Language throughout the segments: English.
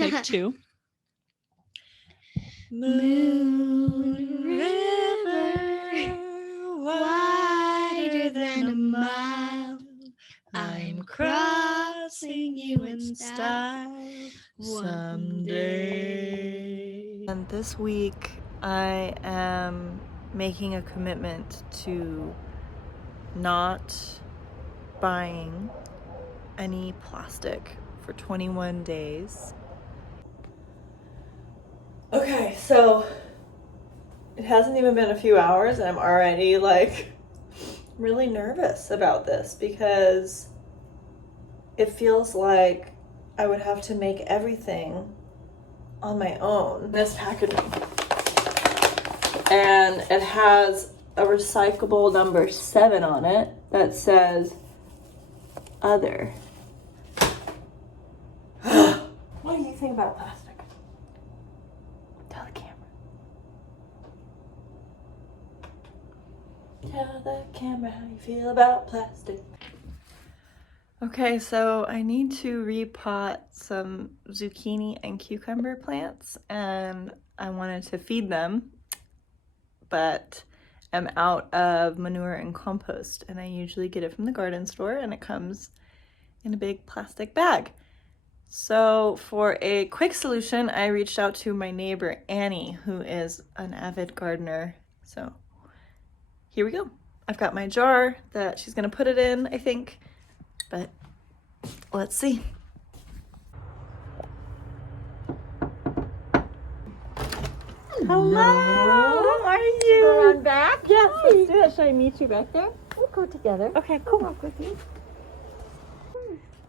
Take two. Moon river, wider than a mile, I'm crossing you in style someday. And this week I am making a commitment to not buying any plastic for 21 days. Okay, so it hasn't even been a few hours and I'm already like really nervous about this because it feels like I would have to make everything on my own. This packaging. And it has a recyclable number 7 on it that says other. What do you think about plastic? Tell the camera. Tell the camera how you feel about plastic. Okay, so I need to repot some zucchini and cucumber plants and I wanted to feed them, but I'm out of manure and compost and I usually get it from the garden store and it comes in a big plastic bag. So for a quick solution, I reached out to my neighbor Annie, who is an avid gardener. So here we go. I've got my jar that she's gonna put it in, I think, but let's see. Hello, how are you? Go on back? Yes, let's do it. Should I meet you back there? We'll go together. Okay, cool. Walk with you.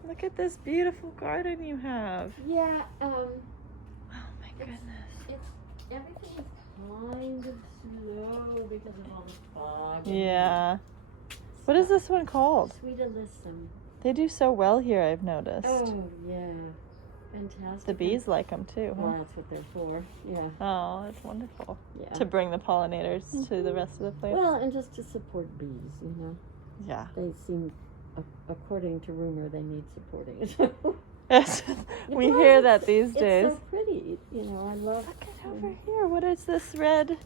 Look at this beautiful garden you have. Yeah, Oh my goodness. everything is kind of slow because of all the fog. Yeah. What is this one called? Sweet Alyssum. They do so well here, I've noticed. Oh, yeah. Fantastic. The bees like them too, huh? Well, that's what they're for. Yeah. Oh, that's wonderful. Yeah. To bring the pollinators to the rest of the plants. Well, and just to support bees, you know. Yeah. They seem, according to rumor, they need supporting. Yes. We hear that these days. It's so pretty, you know. I love. Look at over here. What is this red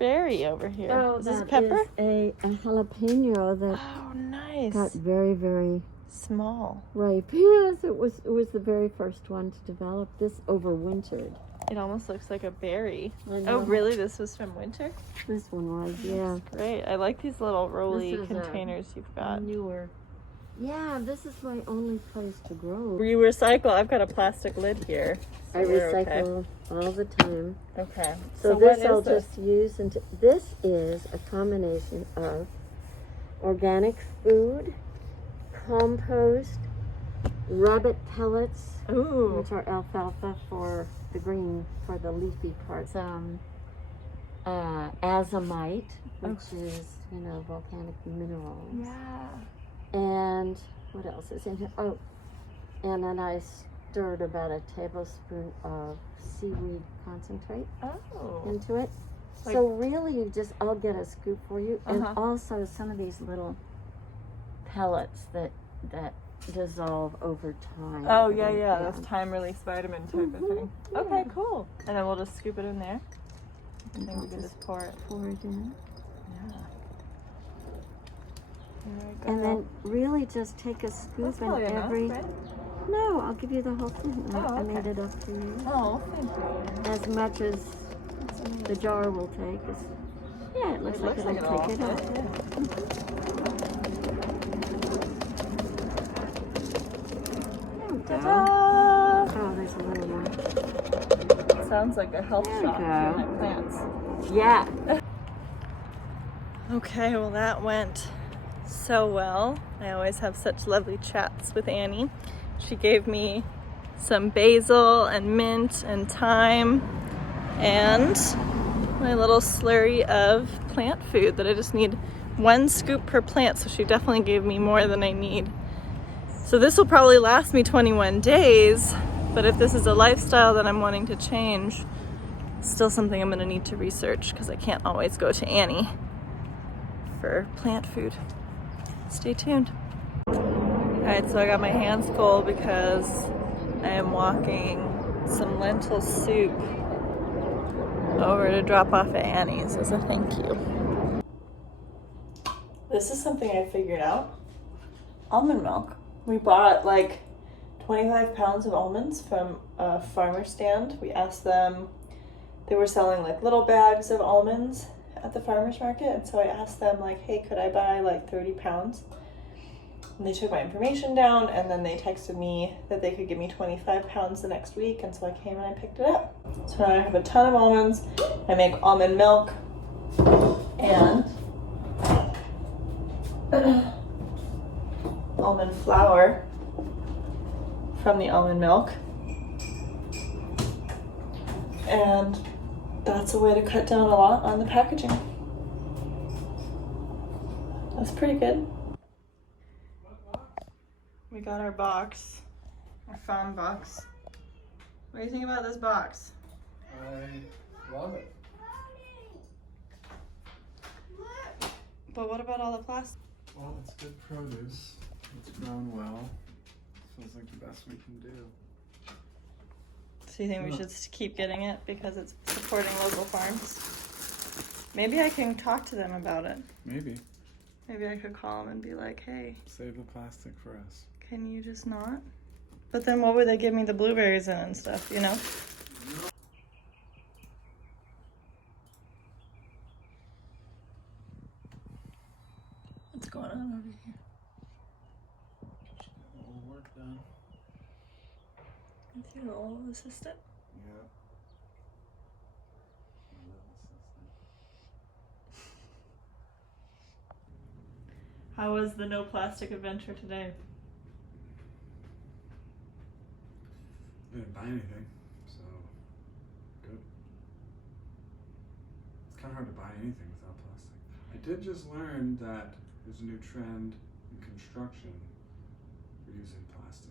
berry over here? Oh, is this that pepper? is a jalapeno that Oh, nice. got very, very Small. ripe. Yes, it was the very first one to develop. This overwintered. It almost looks like a berry. I know. Oh, really? This was from winter? This one was, yeah. Great. I like these little rolly This is a containers you've got. Newer. Yeah, this is my only place to grow. You recycle. I've got a plastic lid here. So I we're recycle all the time. Okay. So what this is I'll this? just use into. This is a combination of organic food, compost, rabbit pellets, Ooh. which are alfalfa for the green, for the leafy parts. Azomite, which is, you know, volcanic minerals. Yeah. And what else is in here? Oh, and then I stirred about a tablespoon of seaweed concentrate Oh. into it. Like- So really, I'll get a scoop for you, and Uh-huh. also some of these little pellets that dissolve over time. Oh, yeah. That's time release vitamin type of thing. Yeah. Okay, cool. And then we'll just scoop it in there. And then I'll we can just pour it. pour it in. Yeah. There we go. And then really just take a scoop That's in probably enough, every. right? No, I'll give you the whole thing. Oh, I okay. made it up for you. Oh, thank you. As much as the jar will take. Yeah, it looks like it'll take it up. Yeah. There we go. Ta-da! Oh, there's a little one. Sounds like a health There we shop for go. my plants. Yeah. Okay, well that went so well. I always have such lovely chats with Annie. She gave me some basil and mint and thyme and my little slurry of plant food that I just need 1 scoop per plant, so she definitely gave me more than I need. So this will probably last me 21 days, but if this is a lifestyle that I'm wanting to change, it's still something I'm gonna need to research because I can't always go to Annie for plant food. Stay tuned. All right, so I got my hands full because I am walking some lentil soup over to drop off at Annie's as a thank you. This is something I figured out. Almond milk. We bought like 25 pounds of almonds from a farmer stand. We asked them, they were selling like little bags of almonds at the farmer's market, and so I asked them like, hey, could I buy like 30 pounds? And they took my information down, and then they texted me that they could give me 25 pounds the next week, and so I came and I picked it up. So now I have a ton of almonds. I make almond milk and almond flour from the almond milk. And that's a way to cut down a lot on the packaging. That's pretty good. We got our box, our found box. What do you think about this box? I love it. But what about all the plastic? Well, it's good produce. It's grown well. Feels like the best we can do. So you think we should keep getting it because it's supporting local farms? Maybe I can talk to them about it. Maybe. Maybe I could call them and be like, hey, Save the plastic for us. can you just not? But then what would they give me the blueberries in and stuff, you know? What's going on over here? All the work done. Is your old assistant? Yeah. How was the no plastic adventure today? I didn't buy anything, so good. It's kind of hard to buy anything without plastic. I did just learn that there's a new trend in construction for using plastic.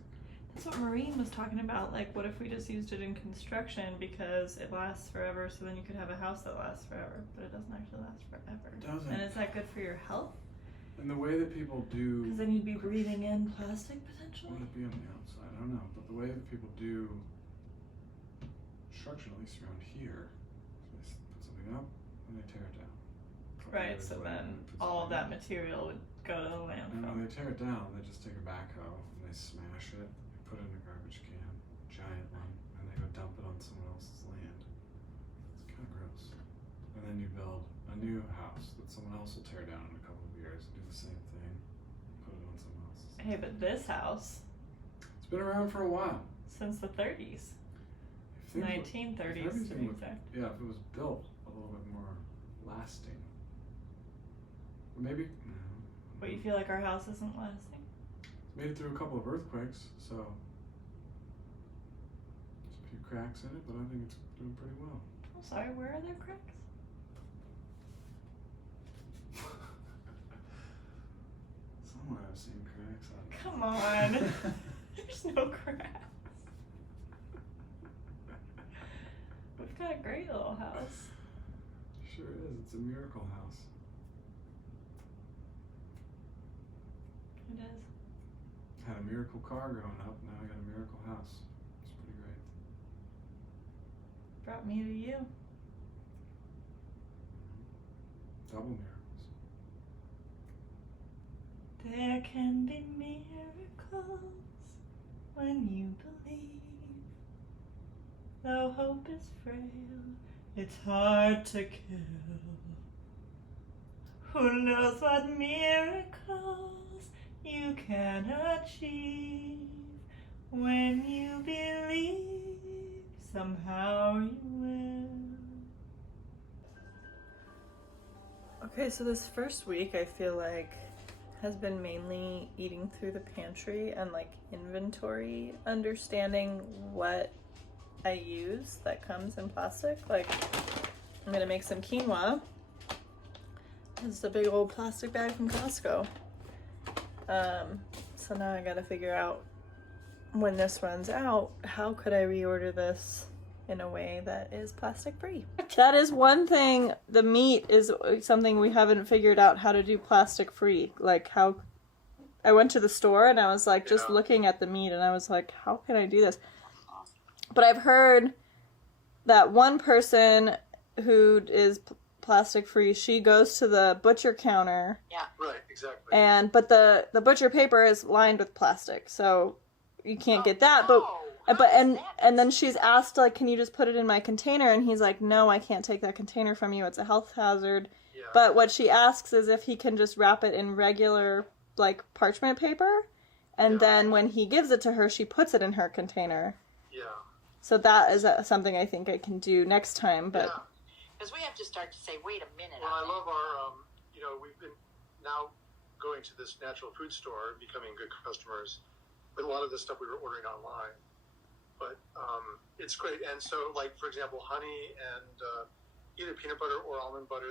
That's what Maureen was talking about. Like, what if we just used it in construction because it lasts forever, so then you could have a house that lasts forever, but it doesn't actually last forever. It doesn't. And is that good for your health? And the way that people do... Because then you'd be breathing in plastic potentially? Would it be on the outside? I don't know. But the way that people do construction, at least around here, so they put something up and they tear it down. Right, so then all of that material would go to the And when landfill. they tear it down, they just take a backhoe and they smash it, they put it in a garbage can, giant one, and they go dump it on someone else's land. It's kind of gross. And then you build a new house that someone else will tear down in a couple of years and do the same thing, put it on someone else's land. Hey, but this house, It's been around for a while. since the 30s, If things were- 1930s if to everything be was- exact. Yeah, if it was built a little bit more lasting. Or maybe, no. But you feel like our house isn't lasting? It's made it through a couple of earthquakes, so there's a few cracks in it, but I think it's doing pretty well. I'm sorry, where are there cracks? Somewhere I've seen cracks. Come on. There's no cracks. We've got a great little house. Sure is. It's a miracle house. It is. Had a miracle car growing up. Now I got a miracle house. It's pretty great. Brought me to you. Double miracles. There can be miracles when you believe. Though hope is frail, it's hard to kill. Who knows what miracles you can achieve when you believe somehow you will. Okay, so this first week I feel like has been mainly eating through the pantry and like inventory, understanding what I use that comes in plastic. Like, I'm gonna make some quinoa. This is a big old plastic bag from Costco. So now I gotta figure out when this runs out, how could I reorder this in a way that is plastic free? That is one thing. The meat is something we haven't figured out how to do plastic free. Like, how I went to the store and I was like just looking at the meat and I was like, how can I do this? But I've heard that one person who is plastic free, she goes to the butcher counter. Yeah. Right, exactly. But the butcher paper is lined with plastic, so you can't get that. no. And then she's asked, like, can you just put it in my container? And he's like, no, I can't take that container from you. It's a health hazard. Yeah. But what she asks is if he can just wrap it in regular, like, parchment paper. And then when he gives it to her, she puts it in her container. Yeah. So that is something I think I can do next time. But Yeah. Because we have to start to say, wait a minute. Well, I love our, we've been now going to this natural food store, becoming good customers, but a lot of the stuff we were ordering online. But it's great. And so, like, for example, honey and either peanut butter or almond butter,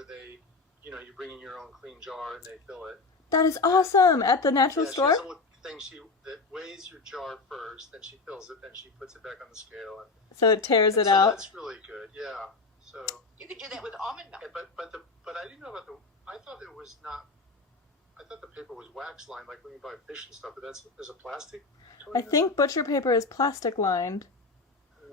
you bring in your own clean jar and they fill it. that is awesome. At the natural She store? has a little thing that weighs your jar first, then she fills it, then she puts it back on the scale. So it tears it So out. that's really good, yeah. So, You could do that with almond milk. but I didn't know about I thought it was not. I thought the paper was wax lined, like when you buy fish and stuff. But there's a plastic. I think butcher paper is plastic lined.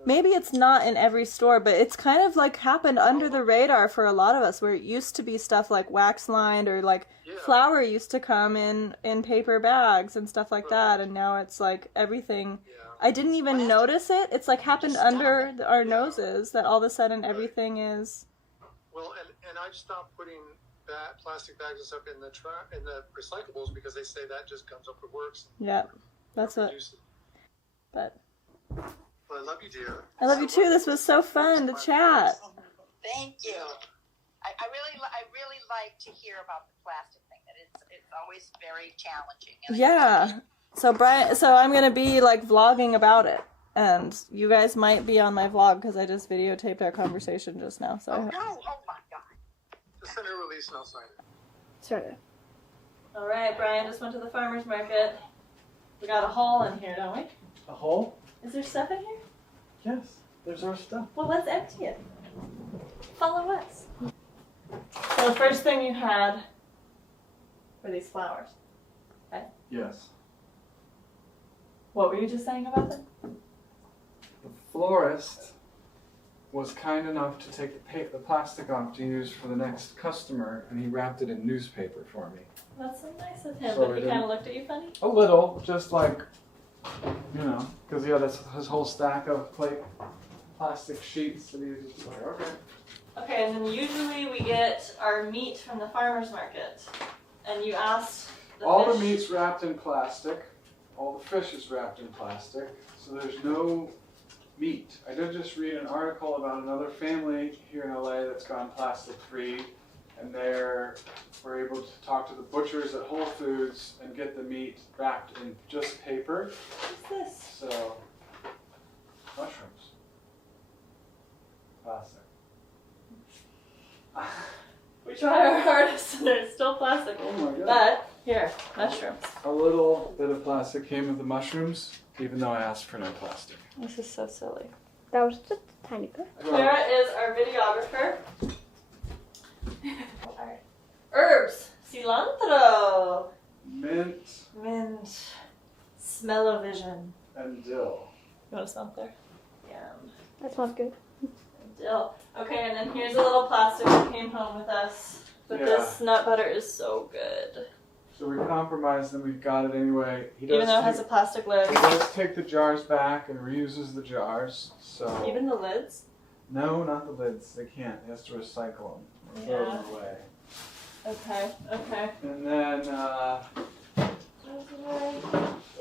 Maybe it's not in every store, but it's kind of like happened under the radar for a lot of us, where it used to be stuff like wax lined or like flour used to come in paper bags and stuff like that, and now it's like everything. Yeah. I didn't even notice it. It's like happened under our noses that all of a sudden everything is. Well, and I've stopped putting plastic bags and stuff in the recyclables because they say that just comes up with works. Yeah, that's what. But. Well, I love you, dear. I love you too. This was so fun to chat. Thank you. I really like to hear about the plastic thing. That it's always very challenging. Yeah. So I'm gonna be like vlogging about it, and you guys might be on my vlog because I just videotaped our conversation just now. So. Oh my God. Just send her a release and I'll sign it. Sure. All right, Brian just went to the farmer's market. We got a haul in here, don't we? A hole? Is there stuff in here? Yes. There's our stuff. Well, let's empty it. Follow us. So the first thing you had were these flowers. Okay. Yes. What were you just saying about them? The florist was kind enough to take the plastic off to use for the next customer, and he wrapped it in newspaper for me. That's so nice of him, So but he I kind of looked at you funny? A little, just like, because that's his whole stack of plastic sheets that he was just like, okay. Okay, and then usually we get our meat from the farmer's market. And you asked All the meat's wrapped in plastic. All the fish is wrapped in plastic. So there's no meat. I did just read an article about another family here in LA that's gone plastic free. And we're able to talk to the butchers at Whole Foods and get the meat wrapped in just paper. What's this? So, mushrooms. Plastic. We try our hardest and they're still plastic. Oh my god. But, here, mushrooms. A little bit of plastic came with the mushrooms, even though I asked for no plastic. This is so silly. That was just a tiny bit. Clara is our videographer. Herbs. Cilantro. Mint Mint. Smell-o-vision. and dill. You want to smell it there? Yum. That smells good. Dill. Okay, and then here's a little plastic that came home with us. But Yeah. this nut butter is so good. So we compromised and we've got it anyway. Even though it has a plastic lid. He does take the jars back and reuses the jars. So Even the lids? no, not the lids. They can't. He has to recycle them or throw them away. Okay, okay. And then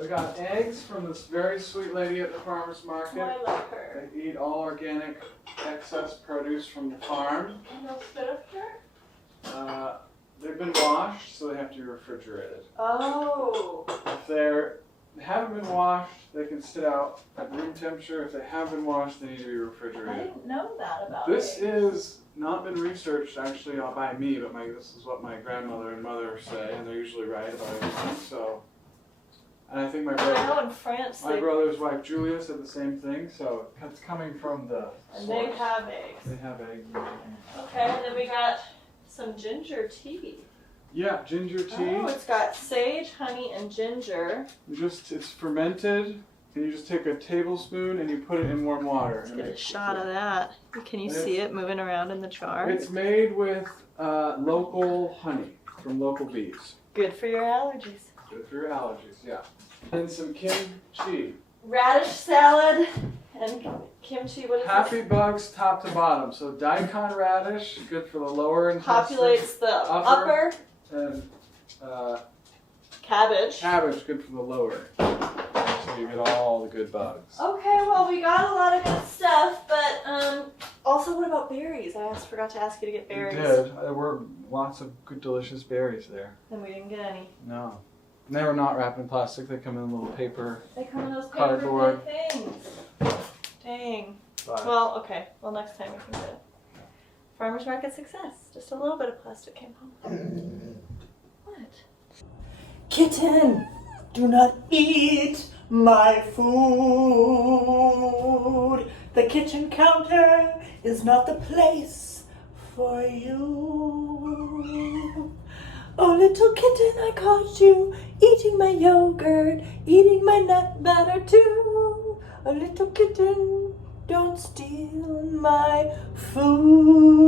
we got eggs from this very sweet lady at the farmer's market. Oh, I love her. They eat all organic excess produce from the farm. And they'll spit up here? They've been washed, so they have to be refrigerated. Oh. If they haven't been washed, they can sit out at room temperature. If they have been washed, they need to be I refrigerated. didn't know that about This it. is not been researched actually by me, but this is what my grandmother and mother say, and they're usually right about everything. So, and I think I know in France my brother's wife Julia said the same thing. So it's coming from the and source. they have eggs. They have eggs. Okay, and then we got some ginger tea. Yeah, ginger tea. Oh, it's got sage, honey, and ginger. It's fermented and you just take a tablespoon and you put it in warm water. Let's get a shot of that. Can you see it moving around in the jar? It's made with local honey from local bees. Good for your allergies. Good for your allergies, yeah. And some kimchi. Radish salad and kimchi. What is Happy it? bugs top to bottom. So daikon radish, good for the lower intestine. Populates the upper. And Cabbage. cabbage, good for the lower. So you get all the good bugs. Okay, well, we got a lot of good stuff, but also, what about berries? I forgot to ask you to get We berries. did. There were lots of good, delicious berries there. And we didn't get any. No. And they were not wrapped in plastic. They come in little paper. They come in those paper Cardboard. things. Dang. But Well, okay. Well, next time we can get it. Farmer's market success. Just a little bit of plastic came home. What? Kitten, do not eat my food. The kitchen counter is not the place for you. Oh, little kitten, I caught you eating my yogurt, eating my nut butter too. Oh, little kitten, don't steal my food.